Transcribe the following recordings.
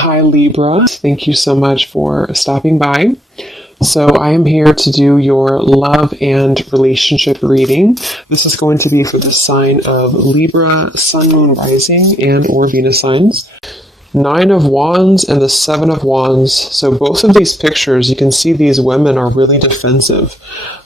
Hi, Libra. Thank you so much for stopping by. So, I am here to do your love and relationship reading. This is going to be for the sign of Libra, Sun, Moon, Rising, and or Venus signs. Nine of Wands and the Seven of Wands. So both of these pictures, you can see these women are really defensive.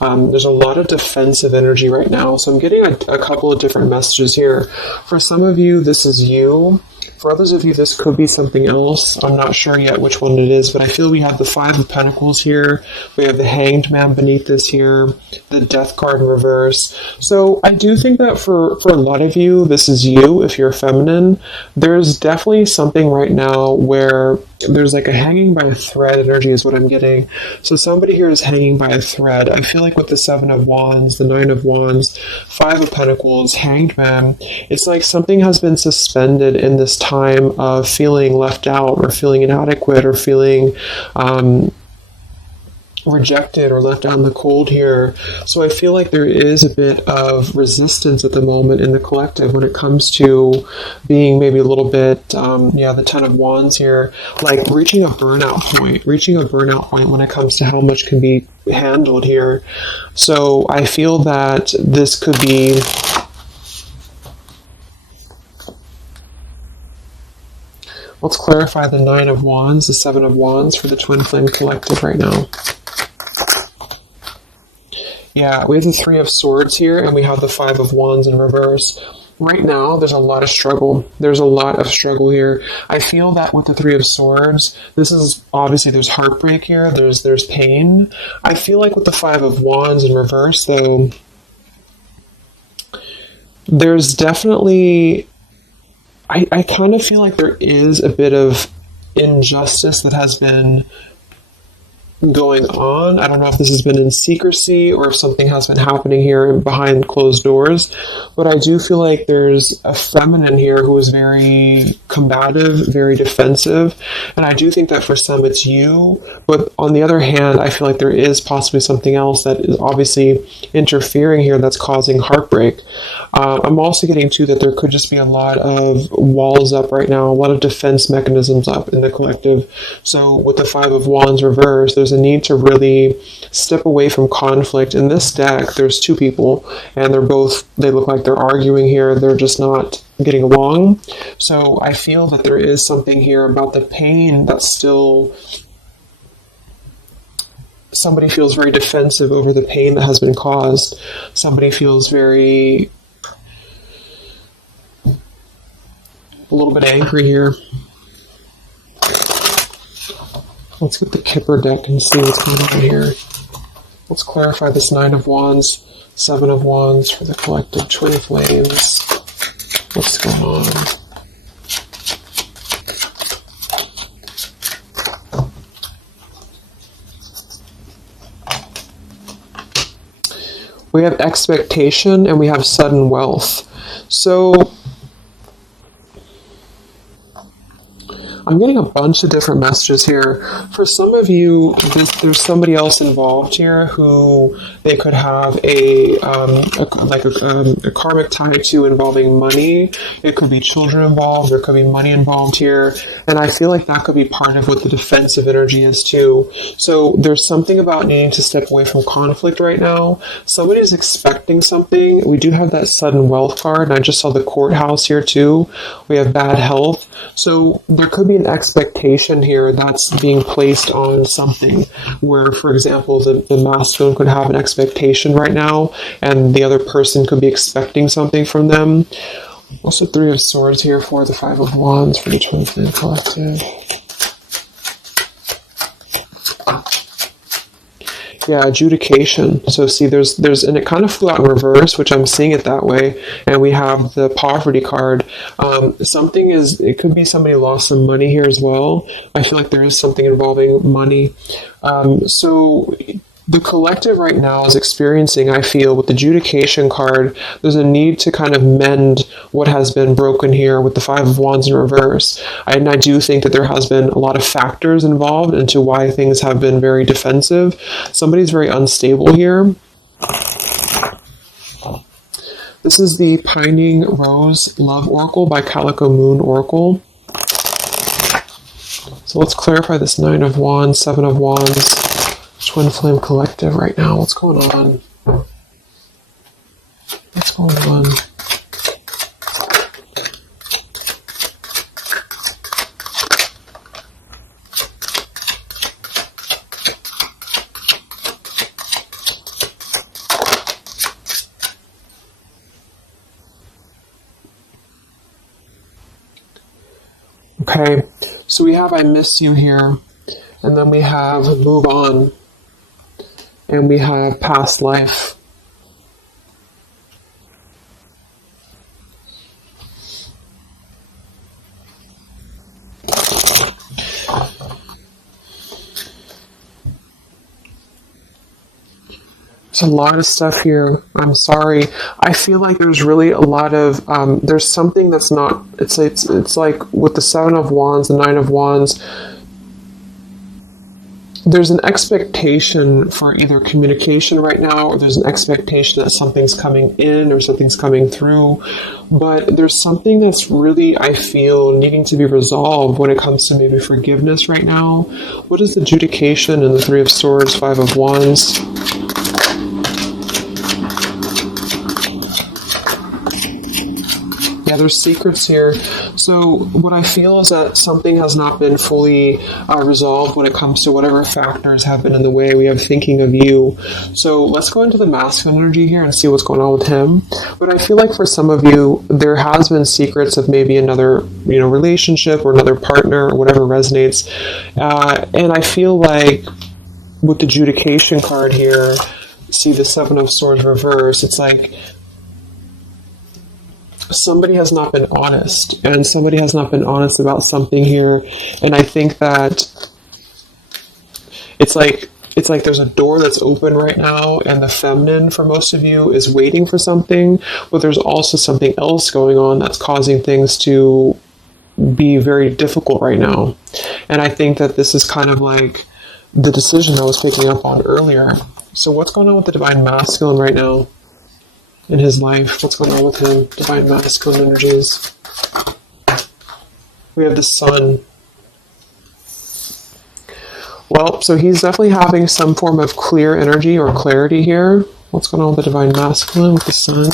There's a lot of defensive energy right now. So I'm getting a couple of different messages here. For some of you, this is you. For others of you, this could be something else. I'm not sure yet which one it is, but I feel we have the Five of Pentacles here. We have the Hanged Man beneath this here, the Death card in reverse. So I do think that for a lot of you, this is you, if you're feminine. There's definitely something right now where there's like a hanging by a thread energy is what I'm getting. So somebody here is hanging by a thread. I feel like with the Seven of Wands, the Nine of Wands, Five of Pentacles, Hanged Man, it's like something has been suspended in this time of feeling left out or feeling inadequate or feeling rejected or left out in the cold here. So I feel like there is a bit of resistance at the moment in the collective when it comes to being maybe a little bit, the Ten of Wands here, like reaching a burnout point when it comes to how much can be handled here. So I feel that this could be let's clarify the Nine of Wands, the Seven of Wands for the Twin Flame Collective right now. Yeah, we have the Three of Swords here, and we have the Five of Wands in reverse. Right now, there's a lot of struggle. There's a lot of struggle here. I feel that with the Three of Swords, this is obviously there's heartbreak here. There's pain. I feel like with the Five of Wands in reverse, though, there's definitely I kind of feel like there is a bit of injustice that has been going on. I don't know if this has been in secrecy or if something has been happening here behind closed doors, but I do feel like there's a feminine here who is very combative, very defensive, and I do think that for some it's you, but on the other hand, I feel like there is possibly something else that is obviously interfering here that's causing heartbreak. I'm also getting to that there could just be a lot of walls up right now, a lot of defense mechanisms up in the collective. So with the Five of Wands reversed, there's a need to really step away from conflict. In this deck, there's two people, and they look like they're arguing here. They're just not getting along. So I feel that there is something here about the pain that's still... Somebody feels very defensive over the pain that has been caused. Somebody feels very... a little bit angry here. Let's get the Kipper deck and see what's going on here. Let's clarify this Nine of Wands, Seven of Wands for the collective Twin Flames. What's going on? We have expectation and we have sudden wealth. So I'm getting a bunch of different messages here. For some of you, there's somebody else involved here who they could have a karmic tie to involving money. It could be children involved. There could be money involved here. And I feel like that could be part of what the defensive energy is too. So there's something about needing to step away from conflict right now. Somebody's expecting something. We do have that sudden wealth card. And I just saw the courthouse here too. We have bad health. So there could be an expectation here that's being placed on something where, for example, the masculine could have an expectation right now and the other person could be expecting something from them. Also, Three of Swords here for the Five of Wands for the Twin Flame Collective. Yeah, adjudication. So see, there's, and it kind of flew out in reverse, which I'm seeing it that way. And we have the poverty card. It could be somebody lost some money here as well. I feel like there is something involving money. So the collective right now is experiencing, I feel, with the adjudication card, there's a need to kind of mend what has been broken here with the Five of Wands in reverse. And I do think that there has been a lot of factors involved into why things have been very defensive. Somebody's very unstable here. This is the Pining Rose Love Oracle by Calico Moon Oracle. So let's clarify this 9 of Wands, 7 of Wands, Twin Flame Collective right now. What's going on? What's going on? Okay, so we have I miss you here, and then we have move on, and we have past life. There's a lot of stuff here. I'm sorry. I feel like there's really a lot of, there's something that's not, it's like with the 7 of Wands, the 9 of Wands, there's an expectation for either communication right now, or there's an expectation that something's coming in or something's coming through. But there's something that's really, I feel, needing to be resolved when it comes to maybe forgiveness right now. What is the adjudication in the 3 of Swords, 5 of Wands? Yeah, there's secrets here. So what I feel is that something has not been fully resolved when it comes to whatever factors have been in the way. We have thinking of you. So let's go into the masculine energy here and see what's going on with him. But I feel like for some of you, there has been secrets of maybe another, relationship or another partner or whatever resonates. And I feel like with the adjudication card here, see the 7 of Swords reverse, it's like somebody has not been honest, and somebody has not been honest about something here. And I think that it's like there's a door that's open right now, and the feminine for most of you is waiting for something, but there's also something else going on that's causing things to be very difficult right now. And I think that this is kind of like the decision I was picking up on earlier. So what's going on with the divine masculine right now in his life? What's going on with him? Divine masculine energies. We have the sun. Well, so he's definitely having some form of clear energy or clarity here. What's going on with the divine masculine with the sun?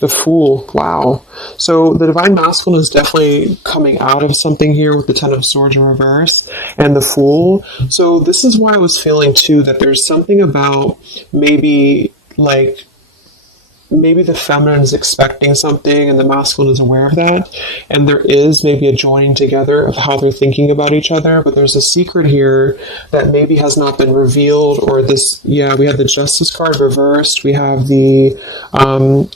The Fool. Wow. So the divine masculine is definitely coming out of something here with the 10 of Swords in reverse and the Fool. So this is why I was feeling too that there's something about maybe the feminine is expecting something and the masculine is aware of that, and there is maybe a joining together of how they're thinking about each other, but there's a secret here that maybe has not been revealed. Or this, we have the Justice card reversed, we have the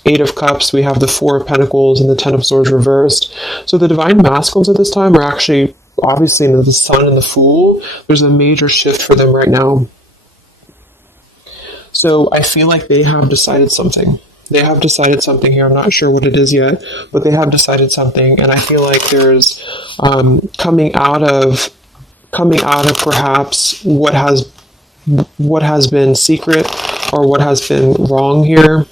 8 of Cups, we have the 4 of Pentacles, and the 10 of Swords reversed. So the divine masculines at this time are actually, obviously, in the Sun and the Fool, there's a major shift for them right now. So I feel like they have decided something. They have decided something here. I'm not sure what it is yet, but they have decided something. And I feel like there's coming out of perhaps what has been secret or what has been wrong here.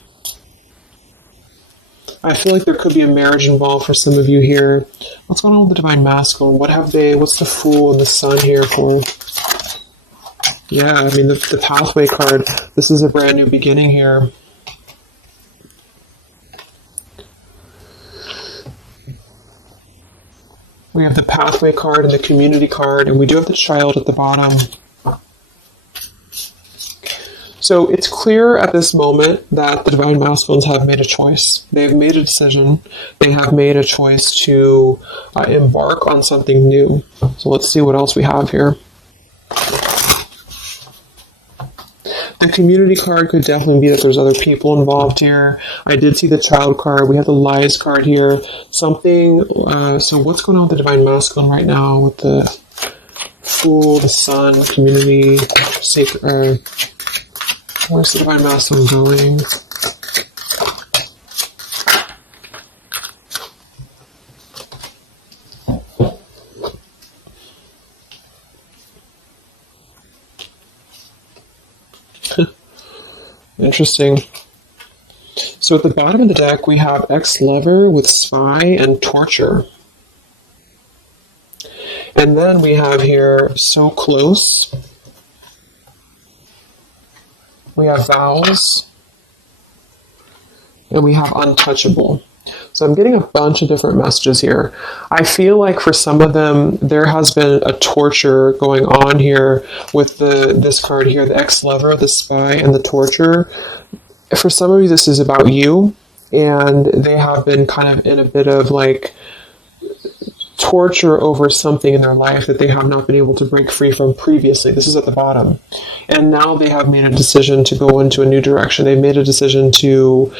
I feel like there could be a marriage involved for some of you here. What's going on with the divine masculine? What's the Fool and the Sun here for? Yeah, I mean, the Pathway card, this is a brand new beginning here. We have the Pathway card and the Community card, and we do have the Child at the bottom. So it's clear at this moment that the divine masculines have made a choice. They've made a decision. They have made a choice to embark on something new. So let's see what else we have here. The Community card could definitely be that there's other people involved here. I did see the Child card. We have the Lies card here. Something, so what's going on with the divine masculine right now with the Fool, the Sun, Community, Sacred, where's the divine masculine going? Interesting. So at the bottom of the deck, we have ex-lover with spy and torture. And then we have here so close. We have vows. And we have untouchable. So I'm getting a bunch of different messages here. I feel like for some of them, there has been a torture going on here with this card here, the ex-lover, the spy, and the torture. For some of you, this is about you, and they have been kind of in a bit of like torture over something in their life that they have not been able to break free from previously. This is at the bottom. And now they have made a decision to go into a new direction. They've made a decision to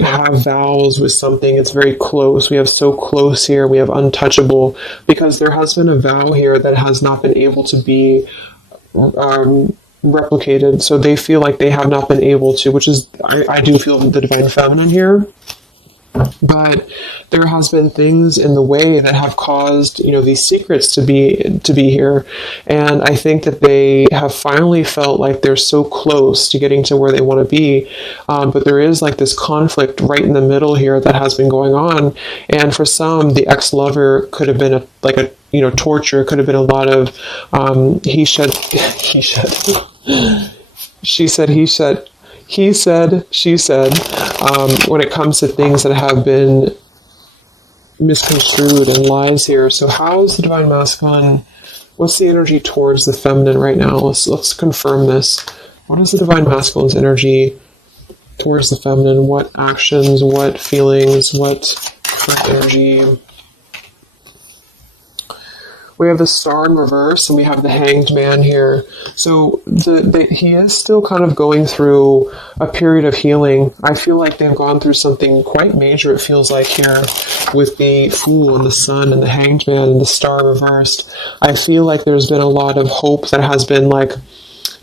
have vows with something. It's very close. We have so close here. We have untouchable, because there has been a vow here that has not been able to be replicated. So they feel like they have not been able to, which is, I do feel the divine feminine here. But there has been things in the way that have caused, these secrets to be here. And I think that they have finally felt like they're so close to getting to where they want to be. But there is like this conflict right in the middle here that has been going on. And for some, the ex-lover could have been torture. Could have been a lot of he said, she said, he said, he said, she said, when it comes to things that have been misconstrued and lies here. So how is the divine masculine? What's the energy towards the feminine right now? Let's confirm this. What is the divine masculine's energy towards the feminine? What actions, what feelings, what energy? We have the Star in reverse, and we have the Hanged Man here. So he is still kind of going through a period of healing. I feel like they've gone through something quite major, it feels like, here with the Fool and the Sun and the Hanged Man and the Star reversed. I feel like there's been a lot of hope that has been like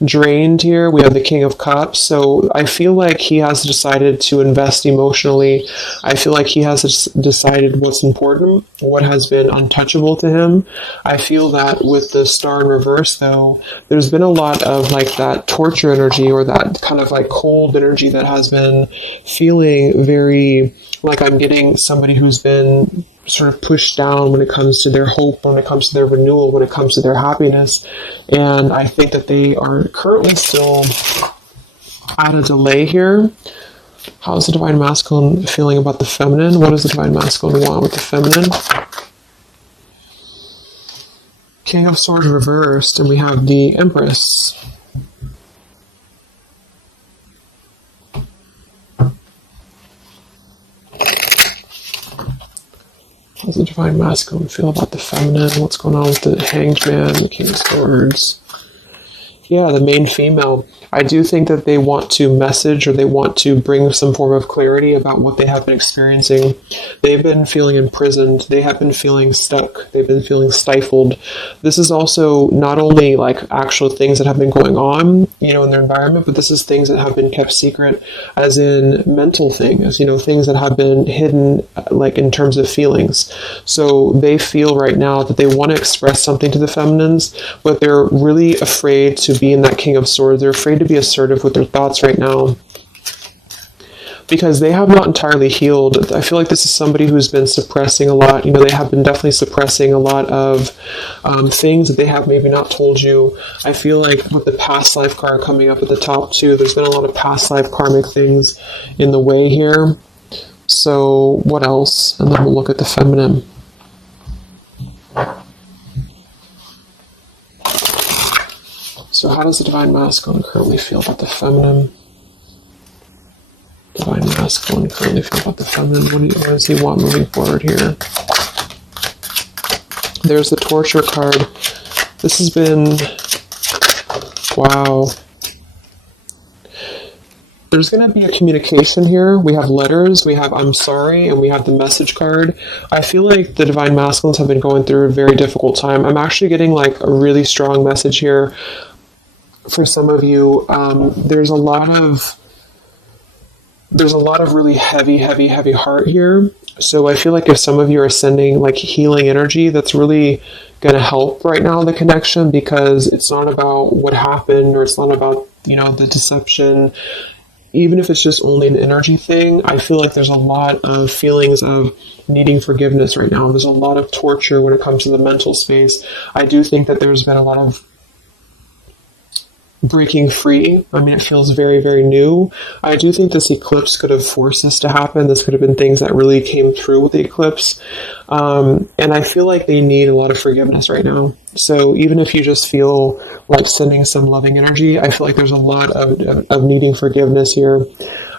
drained here. We have the King of Cups. So I feel like he has decided to invest emotionally. I feel like he has decided what's important, what has been untouchable to him. I feel that with the Star in reverse, though, there's been a lot of like that torture energy, or that kind of like cold energy that has been feeling very like I'm getting somebody who's been sort of pushed down when it comes to their hope, when it comes to their renewal, when it comes to their happiness. And I think that they are currently still at a delay here. How's the divine masculine feeling about the feminine? What does the divine masculine want with the feminine? King of Swords reversed, and we have the Empress. How's the divine masculine feel about the feminine? What's going on with the Hanged Man, the King of Swords? Yeah, the main female. I do think that they want to message, or they want to bring some form of clarity about what they have been experiencing. They've been feeling imprisoned. They have been feeling stuck. They've been feeling stifled. This is also not only like actual things that have been going on, in their environment, but this is things that have been kept secret, as in mental things, things that have been hidden, like in terms of feelings. So they feel right now that they want to express something to the feminines, but they're really afraid to be in that King of Swords. They're afraid to be assertive with their thoughts right now, because they have not entirely healed. I feel like this is somebody who's been suppressing a lot. They have been definitely suppressing a lot of things that they have maybe not told you. I feel like with the past life card coming up at the top too, there's been a lot of past life karmic things in the way here. So what else? And then we'll look at the feminine. So how does the divine masculine currently feel about the feminine? Divine masculine currently feel about the feminine. What does he want moving forward here? There's the torture card. This has been... Wow. There's going to be a communication here. We have letters, we have I'm sorry, and we have the message card. I feel like the divine masculines have been going through a very difficult time. I'm actually getting like a really strong message here. For some of you, there's a lot of really heavy heart here. So I feel like if some of you are sending like healing energy, that's really going to help right now, the connection, because it's not about what happened, or it's not about, the deception. even if it's just only an energy thing, I feel like there's a lot of feelings of needing forgiveness right now. There's a lot of torture when it comes to the mental space. I do think that there's been a lot of breaking free. I mean, it feels very, very new. I do think this eclipse could have forced this to happen. This could have been things that really came through with the eclipse. And I feel like they need a lot of forgiveness right now. So even if you just feel like sending some loving energy, I feel like there's a lot of needing forgiveness here.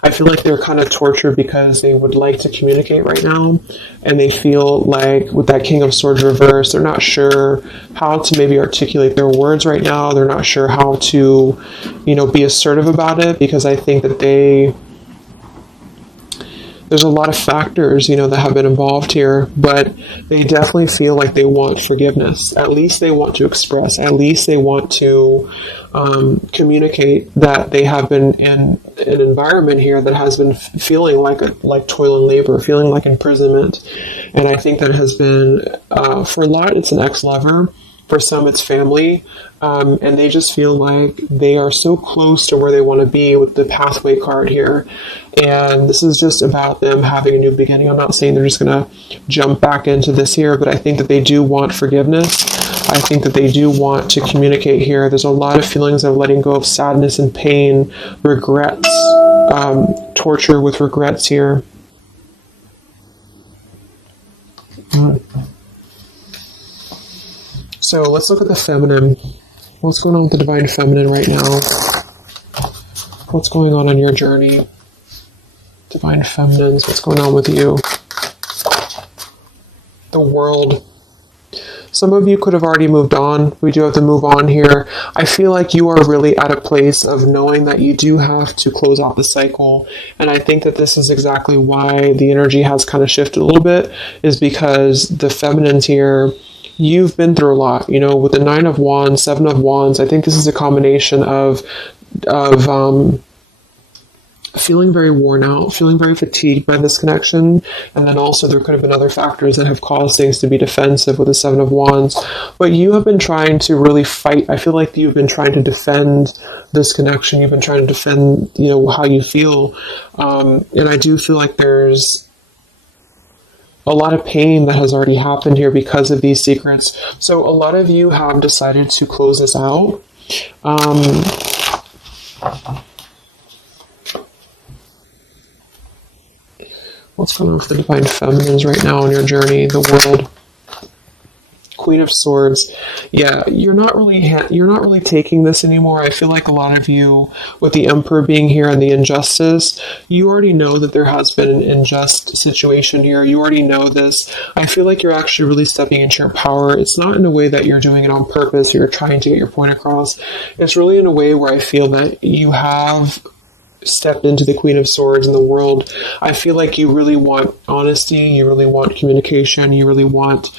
I feel like they're kind of tortured because they would like to communicate right now, and they feel like with that King of Swords reverse, they're not sure how to maybe articulate their words right now. They're not sure how to, be assertive about it, because I think that there's a lot of factors, that have been involved here, but they definitely feel like they want forgiveness. At least they want to express, at least they want to communicate that they have been in an environment here that has been feeling like toil and labor, feeling like imprisonment. And I think that has been, for a lot, it's an ex-lover. For some, it's family. And they just feel like they are so close to where they want to be with the pathway card here. And this is just about them having a new beginning. I'm not saying they're just going to jump back into this here, but I think that they do want forgiveness. I think that they do want to communicate here. There's a lot of feelings of letting go of sadness and pain, regrets, torture with regrets here. So let's look at the feminine. What's going on with the divine feminine right now? What's going on in your journey? Divine feminines, what's going on with you? The world. Some of you could have already moved on. We do have to move on here. I feel like you are really at a place of knowing that you do have to close out the cycle. And I think that this is exactly why the energy has kind of shifted a little bit, is because the feminines here, you've been through a lot, with the 9 of Wands, 7 of Wands. I think this is a combination of feeling very worn out, feeling very fatigued by this connection. And then also there could have been other factors that have caused things to be defensive with the 7 of Wands. But you have been trying to really fight. I feel like you've been trying to defend this connection. You've been trying to defend, how you feel. And I do feel like there's a lot of pain that has already happened here because of these secrets. So a lot of you have decided to close this out. What's going on with the divine feminines right now in your journey, the world? Queen of Swords. Yeah, you're not really taking this anymore. I feel like a lot of you, with the Emperor being here and the injustice, you already know that there has been an unjust situation here. You already know this. I feel like you're actually really stepping into your power. It's not in a way that you're doing it on purpose, or you're trying to get your point across. It's really in a way where I feel that you have stepped into the Queen of Swords in the world. I feel like you really want honesty, you really want communication, you really want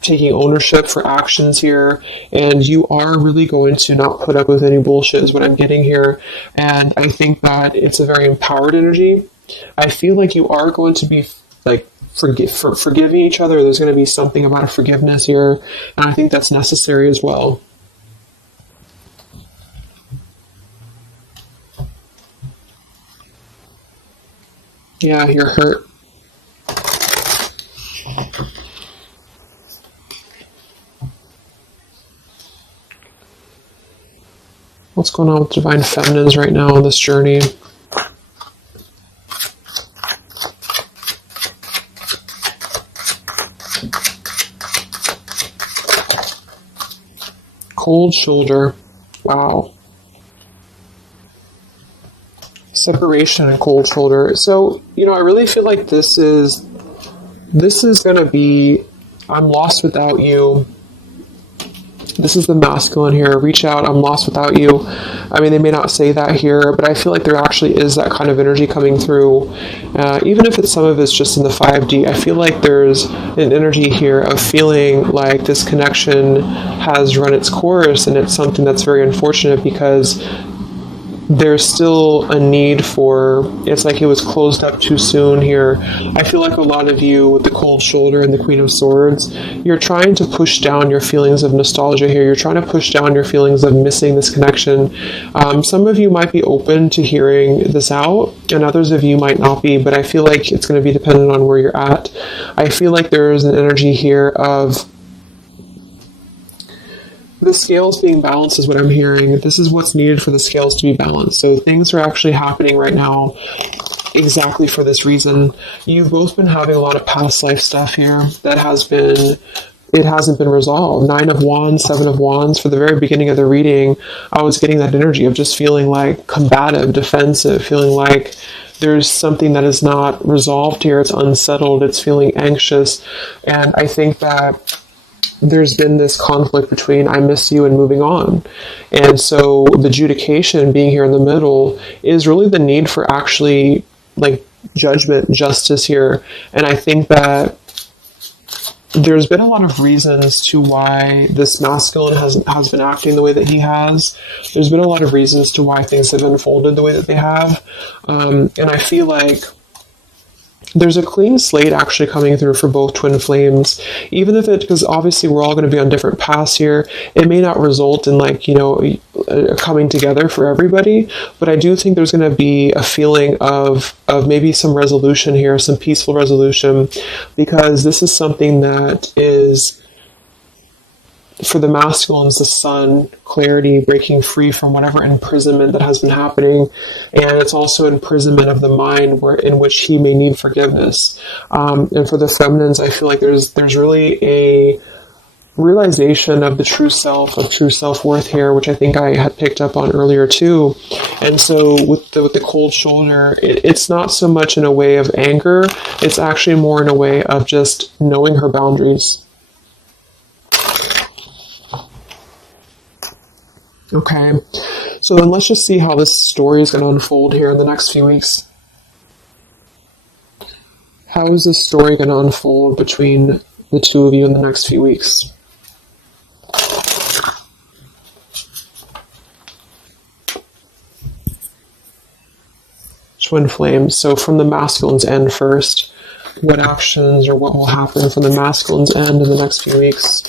taking ownership for actions here, and you are really going to not put up with any bullshit is what I'm getting here. And I think that it's a very empowered energy. I feel like you are going to be like forgiving each other. There's going to be something about a forgiveness here, and I think that's necessary as well. Yeah, you're hurt. What's going on with divine feminines right now on this journey? Cold shoulder. Wow. Separation and cold shoulder. So, I really feel like this is going to be, I'm lost without you. This is the masculine here. Reach out, I'm lost without you. I mean, they may not say that here, but I feel like there actually is that kind of energy coming through. Even if some of it's just in the 5D, I feel like there's an energy here of feeling like this connection has run its course, and it's something that's very unfortunate because there's still a need for, it's like it was closed up too soon here. I feel like a lot of you with the cold shoulder and the Queen of Swords, you're trying to push down your feelings of nostalgia here. You're trying to push down your feelings of missing this connection. Some of you might be open to hearing this out, and others of you might not be, but I feel like it's going to be dependent on where you're at. I feel like there is an energy here of the scales being balanced is what I'm hearing. This is what's needed for the scales to be balanced. So things are actually happening right now exactly for this reason. You've both been having a lot of past life stuff here that it hasn't been resolved. 9 of Wands, 7 of Wands. For the very beginning of the reading, I was getting that energy of just feeling like combative, defensive, feeling like there's something that is not resolved here. It's unsettled. It's feeling anxious. And I think that there's been this conflict between I miss you and moving on. And so the adjudication being here in the middle is really the need for actually like judgment, justice here. And I think that there's been a lot of reasons to why this masculine has been acting the way that he has. There's been a lot of reasons to why things have unfolded the way that they have. And I feel like there's a clean slate actually coming through for both twin flames, even if because obviously we're all going to be on different paths here. It may not result in coming together for everybody, but I do think there's going to be a feeling of maybe some resolution here, some peaceful resolution, because this is something that is, for the masculines, the sun, clarity, breaking free from whatever imprisonment that has been happening. And it's also imprisonment of the mind in which he may need forgiveness. And for the feminines, I feel like there's really a realization of the true self, of true self-worth here, which I think I had picked up on earlier too. And so with the cold shoulder, it's not so much in a way of anger. It's actually more in a way of just knowing her boundaries. Okay, so then let's just see how this story is going to unfold here in the next few weeks. How is this story going to unfold between the two of you in the next few weeks? Twin flames. So from the masculine's end first, what actions or what will happen from the masculine's end in the next few weeks?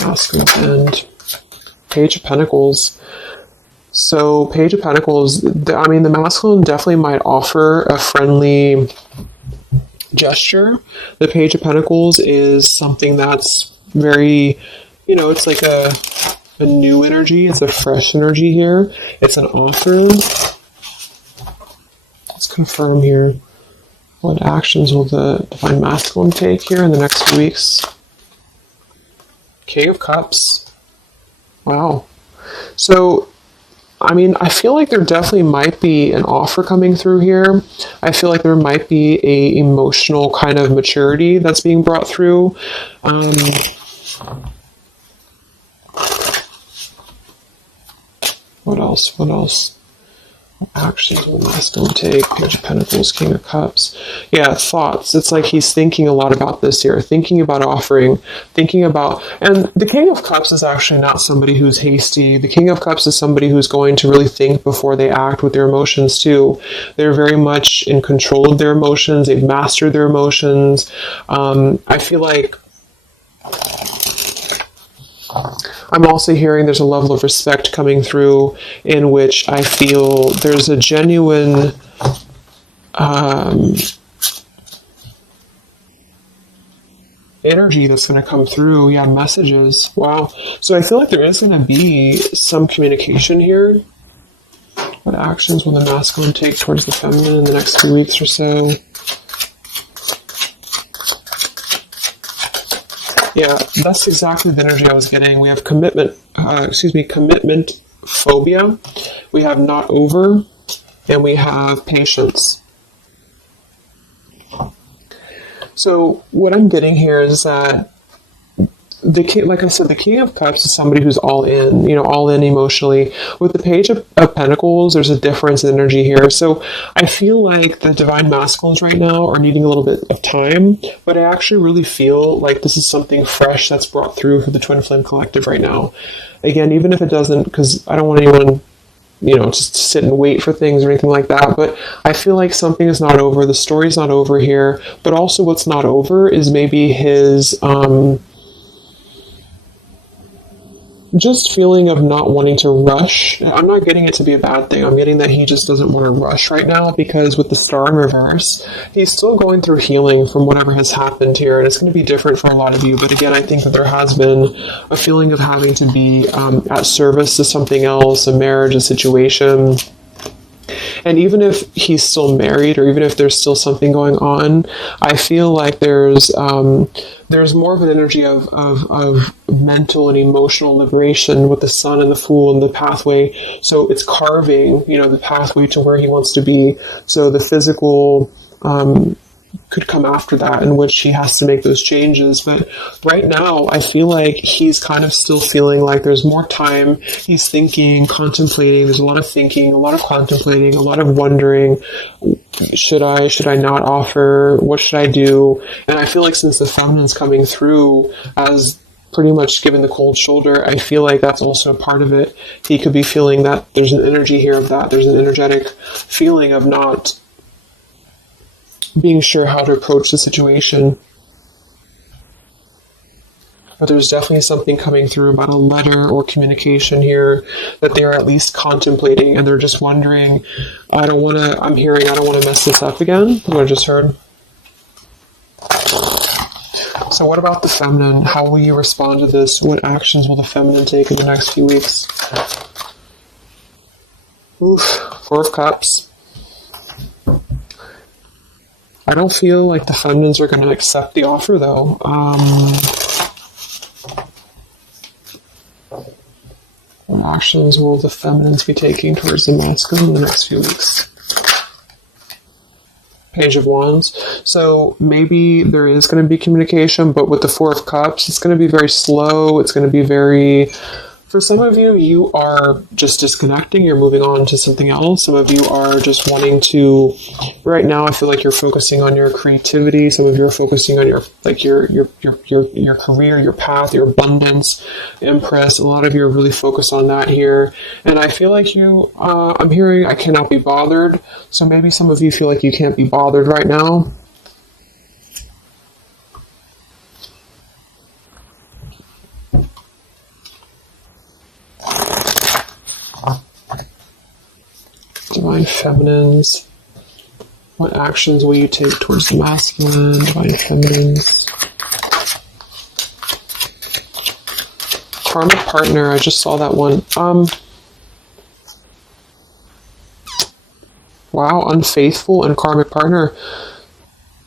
Masculine's end. Page of Pentacles. So Page of Pentacles, I mean, the masculine definitely might offer a friendly gesture. The Page of Pentacles is something that's very, it's like a new energy. It's a fresh energy here. It's an offer. Let's confirm here. What actions will the Divine Masculine take here in the next few weeks? King of Cups. Wow. So, I mean, I feel like there definitely might be an offer coming through here. I feel like there might be a emotional kind of maturity that's being brought through. What else? Actions will the masculine take? Page of Pentacles, King of Cups. Yeah, thoughts. It's like he's thinking a lot about this here, thinking about offering, thinking about, and the King of Cups is actually not somebody who's hasty. The King of Cups is somebody who's going to really think before they act with their emotions too. They're very much in control of their emotions. They've mastered their emotions. I feel like I'm also hearing there's a level of respect coming through in which I feel there's a genuine energy that's going to come through. Yeah, messages. Wow. So I feel like there is going to be some communication here. What actions will the masculine take towards the feminine in the next few weeks or so? Yeah, that's exactly the energy I was getting. We have commitment phobia. We have not over, and we have patience. So what I'm getting here is that the king, like I said, the King of Cups is somebody who's all in, all in emotionally. With the Page of Pentacles, there's a difference in energy here. So I feel like the Divine Masculines right now are needing a little bit of time, but I actually really feel like this is something fresh that's brought through for the Twin Flame Collective right now. Again, even if it doesn't, because I don't want anyone just sit and wait for things or anything like that. But I feel like something is not over. The story's not over here. But also what's not over is maybe his just feeling of not wanting to rush. I'm not getting it to be a bad thing. I'm getting that he just doesn't want to rush right now, because with the star in reverse, he's still going through healing from whatever has happened here, and it's going to be different for a lot of you. But again, I think that there has been a feeling of having to be at service to something else, a marriage, a situation. And even if he's still married, or even if there's still something going on, I feel like there's more of an energy of mental and emotional liberation with the sun and the Fool and the pathway. So it's carving, the pathway to where he wants to be. So the physical could come after that, in which he has to make those changes. But right now, I feel like he's kind of still feeling like there's more time. He's thinking, contemplating. There's a lot of thinking, a lot of contemplating, a lot of wondering. Should I not offer? What should I do? And I feel like since the feminine's coming through as pretty much giving the cold shoulder, I feel like that's also a part of it. He could be feeling that there's an energy here of that. There's an energetic feeling of not being sure how to approach the situation. But there's definitely something coming through about a letter or communication here that they're at least contemplating, and they're just wondering, I don't want to mess this up again, what I just heard. So what about the feminine? How will you respond to this? What actions will the feminine take in the next few weeks? Oof, Four of Cups. I don't feel like the feminines are going to accept the offer, though. What actions will the feminines be taking towards the masculine in the next few weeks? Page of Wands. So maybe there is going to be communication, but with the Four of Cups, it's going to be very slow. It's going to be very... For some of you, you are just disconnecting. You're moving on to something else. Some of you are just wanting to... Right now, I feel like you're focusing on your creativity. Some of you are focusing on your career, your path, your abundance, Empress. A lot of you are really focused on that here. And I feel like I'm hearing I cannot be bothered. So maybe some of you feel like you can't be bothered right now. Divine Feminines. What actions will you take towards the masculine? Divine Feminines. Karmic partner. I just saw that one. Wow, unfaithful and karmic partner.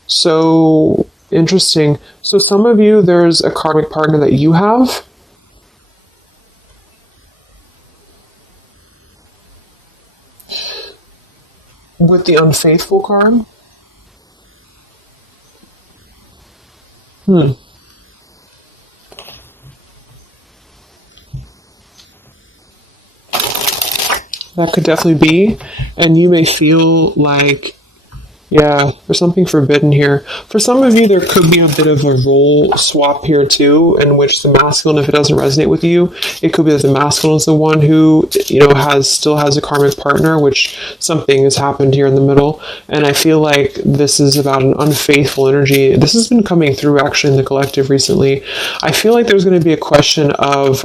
So interesting. So some of you, there's a karmic partner that you have. With the unfaithful card? That could definitely be. And you may feel like, yeah, there's something forbidden here. For some of you, there could be a bit of a role swap here too, in which the masculine, if it doesn't resonate with you, it could be that the masculine is the one who, still has a karmic partner, which something has happened here in the middle. And I feel like this is about an unfaithful energy. This has been coming through actually in the collective recently. I feel like there's going to be a question of,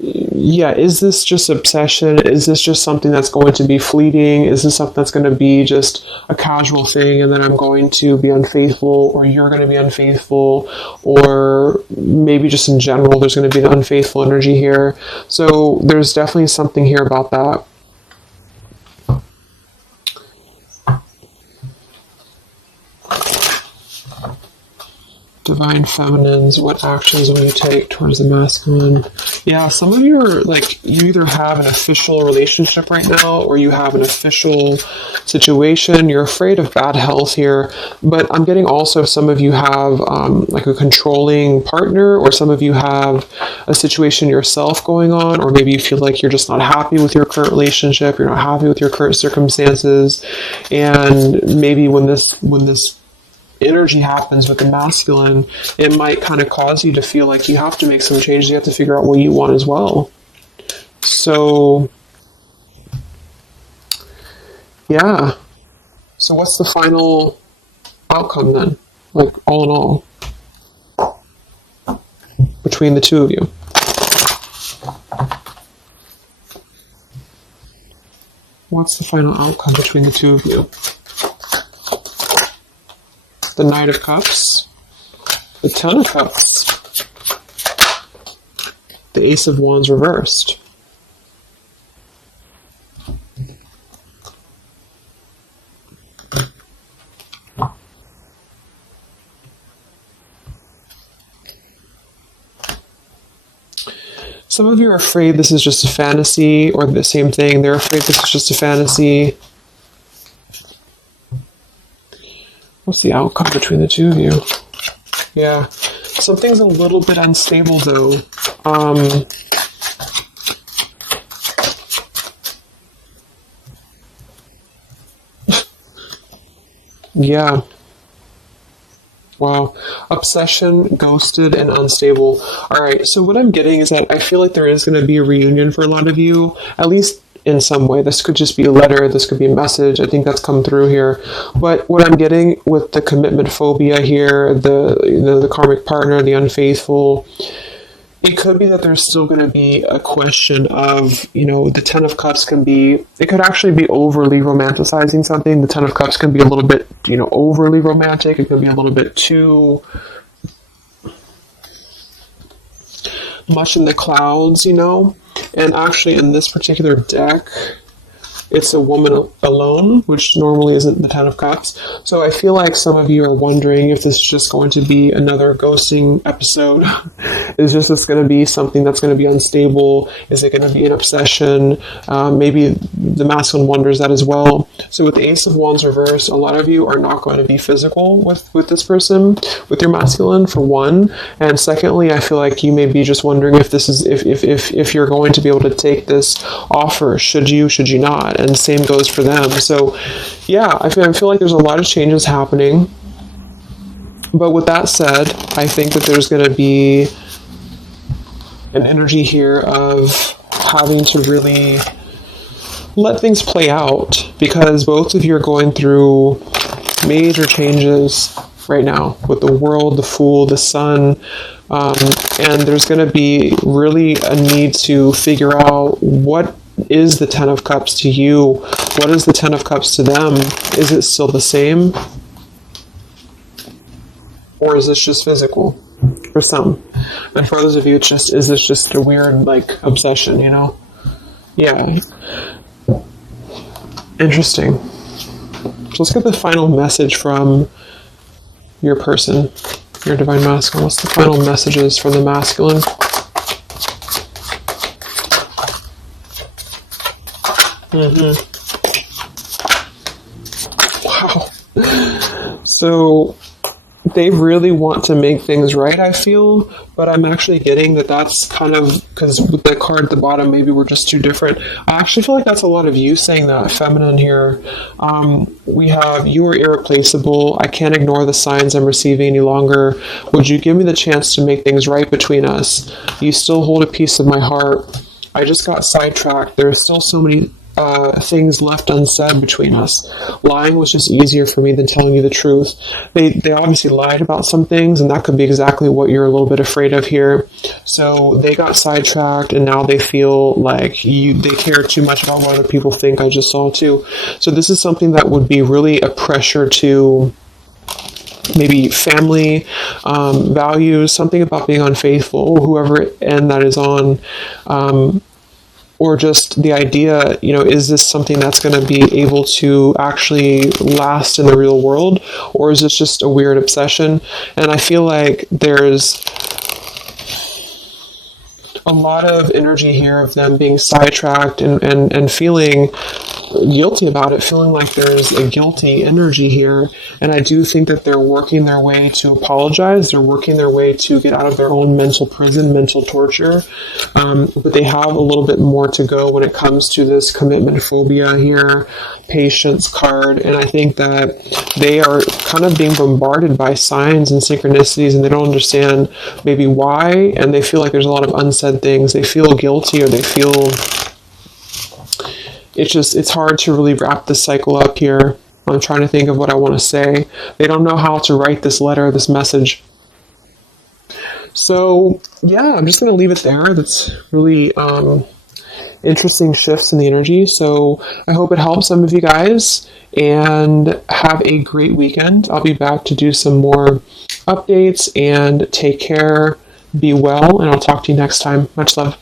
is this just obsession? Is this just something that's going to be fleeting? Is this something that's going to be just a casual thing, and then I'm going to be unfaithful, or you're going to be unfaithful, or maybe just in general there's going to be an unfaithful energy here. So there's definitely something here about that. Divine Feminines, what actions will you take towards the masculine? Yeah, some of you are you either have an official relationship right now, or you have an official situation. You're afraid of bad health here, but I'm getting also some of you have a controlling partner, or some of you have a situation yourself going on, or maybe you feel like you're just not happy with your current relationship, you're not happy with your current circumstances, and maybe when this energy happens with the masculine, it might kind of cause you to feel like you have to make some changes. You have to figure out what you want as well. So Yeah. So what's the final outcome then? Like, all in all, between the two of you? What's the final outcome between the two of you? The Knight of Cups, the Ten of Cups, the Ace of Wands reversed. Some of you are afraid this is just a fantasy, or the same thing, they're afraid this is just a fantasy. What's the outcome between the two of you? Yeah. Something's a little bit unstable, though. Yeah. Wow. Obsession, ghosted, and unstable. Alright, so what I'm getting is that I feel like there is going to be a reunion for a lot of you, at least in some way. This could just be a letter, this could be a message. I think that's come through here. But what I'm getting with the commitment phobia here, the karmic partner, the unfaithful, it could be that there's still going to be a question of, the Ten of Cups it could actually be overly romanticizing something. The Ten of Cups can be a little bit, overly romantic. It could be a little bit too much in the clouds, And actually in this particular deck, it's a woman alone, which normally isn't the Ten of Cups. So I feel like some of you are wondering if this is just going to be another ghosting episode. Is this going to be something that's going to be unstable? Is it going to be an obsession? Maybe the masculine wonders that as well. So with the Ace of Wands reversed, a lot of you are not going to be physical with this person, with your masculine, for one. And secondly, I feel like you may be just wondering if this is if you're going to be able to take this offer. Should you not? And same goes for them. So yeah, I feel like there's a lot of changes happening. But with that said, I think that there's going to be an energy here of having to really let things play out, because both of you are going through major changes right now with the world, the Fool, the Sun, and there's going to be really a need to figure out what is the Ten of Cups to you? What is the Ten of Cups to them? Is it still the same? Or is this just physical for some? And for others of you, is this just a weird, obsession, Yeah. Interesting. So let's get the final message from your person, your divine masculine. What's the final messages from the masculine? Wow. So they really want to make things right, I feel, but I'm actually getting that that's kind of, because with the card at the bottom, maybe we're just too different. I actually feel like that's a lot of you saying that, feminine here. We have, you are irreplaceable. I can't ignore the signs I'm receiving any longer. Would you give me the chance to make things right between us? You still hold a piece of my heart. I just got sidetracked. There are still so many things left unsaid between us. Lying was just easier for me than telling you the truth. They obviously lied about some things, and that could be exactly what you're a little bit afraid of here. So they got sidetracked, and now they feel like they care too much about what other people think. I just saw too. So this is something that would be really a pressure to maybe family values, something about being unfaithful, whoever end that is on, or just the idea, is this something that's going to be able to actually last in the real world, or is this just a weird obsession? And I feel like there's a lot of energy here of them being sidetracked and feeling guilty about it, feeling like there's a guilty energy here. And I do think that they're working their way to apologize. They're working their way to get out of their own mental prison, mental torture. But they have a little bit more to go when it comes to this commitment phobia here, patience card. And I think that they are kind of being bombarded by signs and synchronicities, and they don't understand maybe why. And they feel like there's a lot of unsaid things. They feel guilty, or they feel it's hard to really wrap this cycle up here. I'm trying to think of what I want to say. They don't know how to write this letter, this message. So, yeah, I'm just going to leave it there. That's really interesting shifts in the energy. So I hope it helps some of you guys, and have a great weekend. I'll be back to do some more updates, and take care, be well, and I'll talk to you next time. Much love.